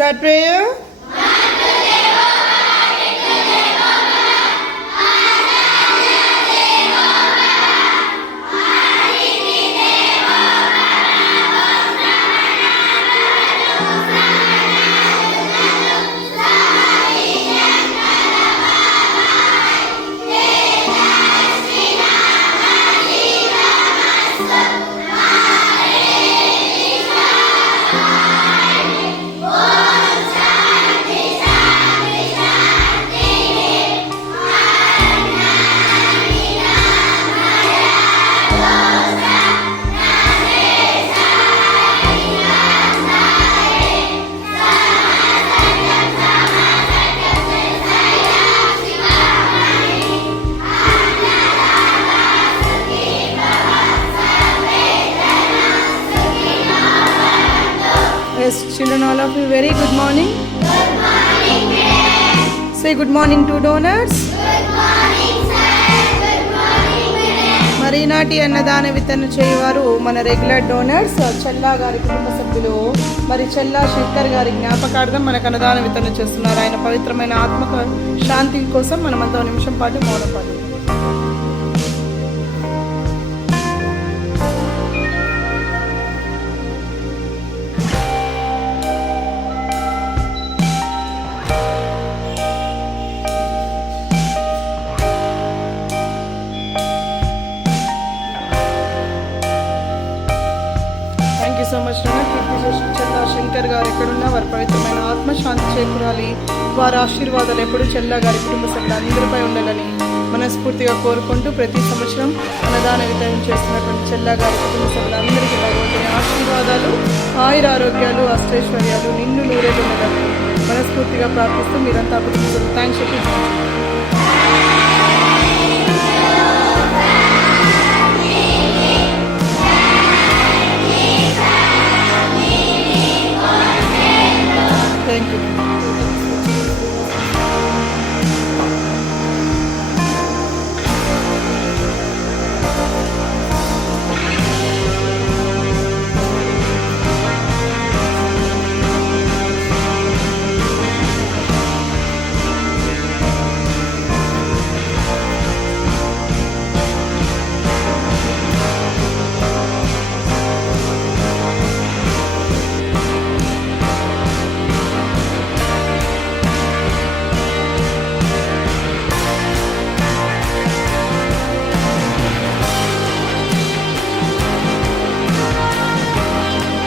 Start prayer. Yes, children, all of you, very good morning. Good morning, parents. Say good morning to donors. Good morning, sir. Good morning, madam. మరి ఈనాటి అన్నదాన వితరణ చేయవారు మన regular donors చెల్లా గారి కుటుంబ సభ్యులు. మరి చెల్లా శంకర్ గారి జ్ఞాపకార్థం మనకు అన్నదాన వితరణ చేస్తున్నారు. ఆయన పవిత్రమైన ఆత్మకు శాంతి కోసం మనమంతా నిమిషం పాటు మౌనం పాటు. సో మచ్ చెల్లా శంకర్ గారు ఎక్కడున్నా వారి పవిత్రమైన ఆత్మశాంతి చేకూరాలి. వారి ఆశీర్వాదాలు ఎప్పుడు చెల్లా గారి కుటుంబ సభ్యులందరిపై ఉండాలని మనస్ఫూర్తిగా కోరుకుంటూ ప్రతి సంవత్సరం అన్నదాన వితరణ చేస్తున్నటువంటి చెల్లా గారి కుటుంబ సభ్యులందరికీ భగవంతుని ఆశీర్వాదాలు, ఆయుర ఆరోగ్యాలు, అష్టైశ్వర్యాలు నిన్ను నూరేళ్ళు ఉండాలని మనస్ఫూర్తిగా ప్రార్థిస్తూ మీరంతా థ్యాంక్స్ చెప్పి